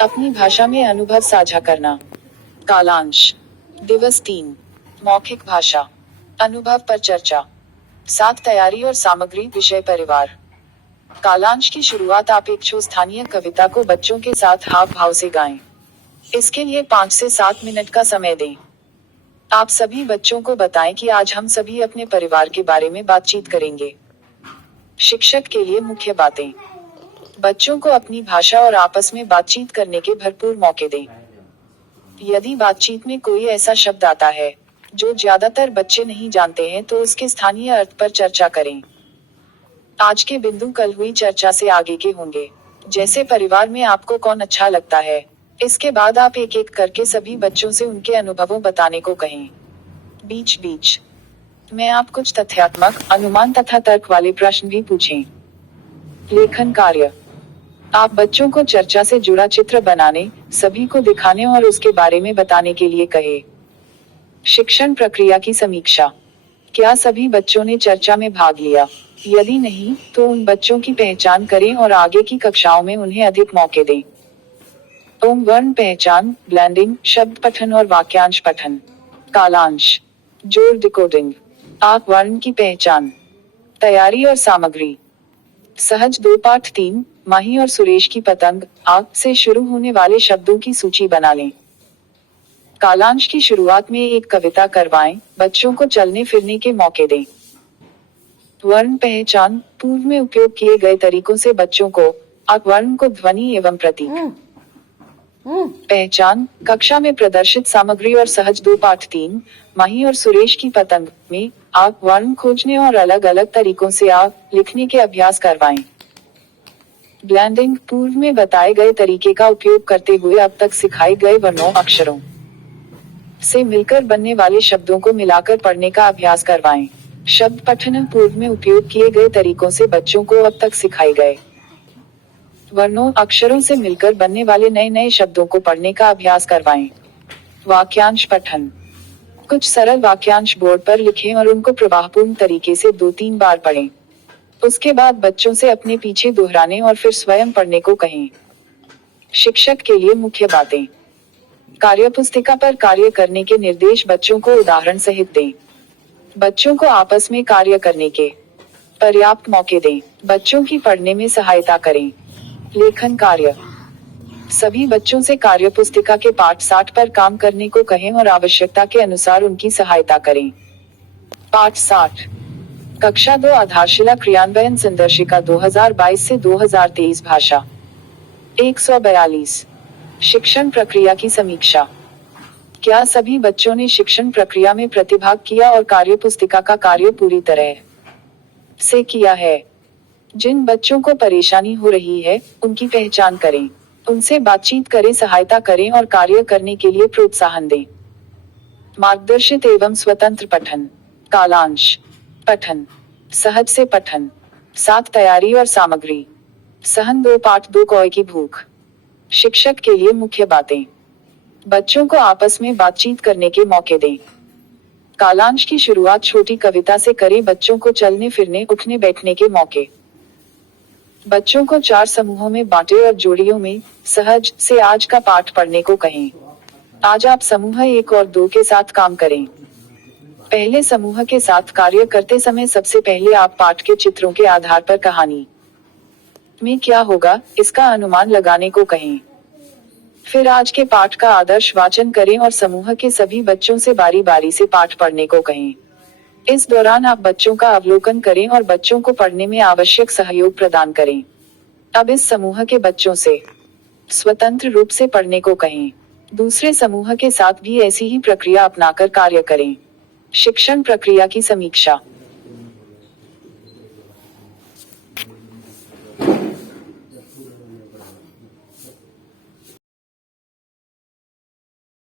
अपनी भाषा में अनुभव साझा करना। कालांश दिवस 3 मौखिक भाषा अनुभव पर चर्चा। 7 तैयारी और सामग्री विषय परिवार। कालांश की शुरुआत आप एक स्थानीय कविता को बच्चों के साथ हाव भाव से गाएं। इसके लिए 5 से 7 मिनट का समय दें। आप सभी बच्चों को बताएं कि आज हम सभी अपने परिवार के बारे में बातचीत करेंगे। शिक्षक के लिए मुख्य बातें। बच्चों को अपनी भाषा और आपस में बातचीत करने के भरपूर मौके दें। यदि बातचीत में कोई ऐसा शब्द आता है जो ज्यादातर बच्चे नहीं जानते हैं तो उसके स्थानीय अर्थ पर चर्चा करें। आज के बिंदु कल हुई चर्चा से आगे के होंगे, जैसे परिवार में आपको कौन अच्छा लगता है। इसके बाद आप एक एक करके सभी बच्चों से उनके अनुभवों बताने को कहें। बीच बीच में आप कुछ तथ्यात्मक, अनुमान तथा तर्क वाले प्रश्न भी पूछें। लेखन कार्य। आप बच्चों को चर्चा से जुड़ा चित्र बनाने, सभी को दिखाने और उसके बारे में बताने के लिए कहें। शिक्षण प्रक्रिया की समीक्षा। क्या सभी बच्चों ने चर्चा में भाग लिया? यदि नहीं, तो उन बच्चों की पहचान करें और आगे की कक्षाओं में उन्हें अधिक मौके दें। ओम वर्ण पहचान, ब्लेंडिंग, शब्द पठन और वाक्यांश पठन। कालांश जोड़ डिकोडिंग। आक वर्ण की पहचान। तैयारी और सामग्री। सहज 2 पाठ 3 माही और सुरेश की पतंग, आग से शुरू होने वाले शब्दों की सूची बना लें। कालांश की शुरुआत में एक कविता करवाएं, बच्चों को चलने फिरने के मौके दें। वर्ण पहचान, पूर्व में उपयोग किए गए तरीकों से बच्चों को आक वर्ण को ध्वनि एवं प्रतीक पहचान, कक्षा में प्रदर्शित सामग्री और सहज 2 पाठ 3 माही और सुरेश की पतंग में आक वर्ण खोजने और अलग अलग तरीकों से आक लिखने के अभ्यास करवाएं। ब्लेंडिंग, पूर्व में बताए गए तरीके का उपयोग करते हुए अब तक सिखाए गए वर्णों अक्षरों से मिलकर बनने वाले शब्दों को मिलाकर पढ़ने का अभ्यास करवाएं। शब्द पठन, पूर्व में उपयोग किए गए तरीकों से बच्चों को अब तक सिखाए गए वर्णों अक्षरों से मिलकर बनने वाले नए नए शब्दों को पढ़ने का अभ्यास करवाएं। वाक्यांश पठन। कुछ सरल वाक्यांश बोर्ड पर लिखें और उनको प्रवाहपूर्ण तरीके से 2-3 बार पढ़ें। उसके बाद बच्चों से अपने पीछे दोहराने और फिर स्वयं पढ़ने को कहें। शिक्षक के लिए मुख्य बातें। कार्यपुस्तिका पर कार्य करने के निर्देश बच्चों को उदाहरण सहित दें। बच्चों को आपस में कार्य करने के पर्याप्त मौके दें। बच्चों की पढ़ने में सहायता करें। लेखन कार्य। सभी बच्चों से कार्यपुस्तिका के पाठ 60 पर काम करने को कहें और आवश्यकता के अनुसार उनकी सहायता करें। पाठ 60 कक्षा 2 आधारशिला क्रियान्वयन संदर्शिका 2022 से 2023 भाषा 142 शिक्षण प्रक्रिया की समीक्षा। क्या सभी बच्चों ने शिक्षण प्रक्रिया में प्रतिभाग किया और कार्यपुस्तिका का कार्य पूरी तरह से किया है? जिन बच्चों को परेशानी हो रही है, उनकी पहचान करें, उनसे बातचीत करें, सहायता करें और कार्य करने के लिए प्रोत्साहन दें। मार्गदर्शित एवं स्वतंत्र पठन। कालांश पठन। सहज से पठन। 7 तैयारी और सामग्री। सहन 2 पाठ 2 कौए की भूख। शिक्षक के लिए मुख्य बातें। बच्चों को आपस में बातचीत करने के मौके दें। कालांश की शुरुआत छोटी कविता से करें। बच्चों को चलने फिरने, उठने बैठने के मौके। बच्चों को 4 समूहों में बांटे और जोड़ियों में सहज से आज का पाठ पढ़ने को कहें। आज आप समूह 1 और 2 के साथ काम करें। पहले समूह के साथ कार्य करते समय सबसे पहले आप पाठ के चित्रों के आधार पर कहानी में क्या होगा, इसका अनुमान लगाने को कहें। फिर आज के पाठ का आदर्श वाचन करें और समूह के सभी बच्चों से बारी बारी से पाठ पढ़ने को कहें। इस दौरान आप बच्चों का अवलोकन करें और बच्चों को पढ़ने में आवश्यक सहयोग प्रदान करें। अब इस समूह के बच्चों से स्वतंत्र रूप से पढ़ने को कहें। दूसरे समूह के साथ भी ऐसी ही प्रक्रिया अपनाकर कार्य करें। शिक्षण प्रक्रिया की समीक्षा।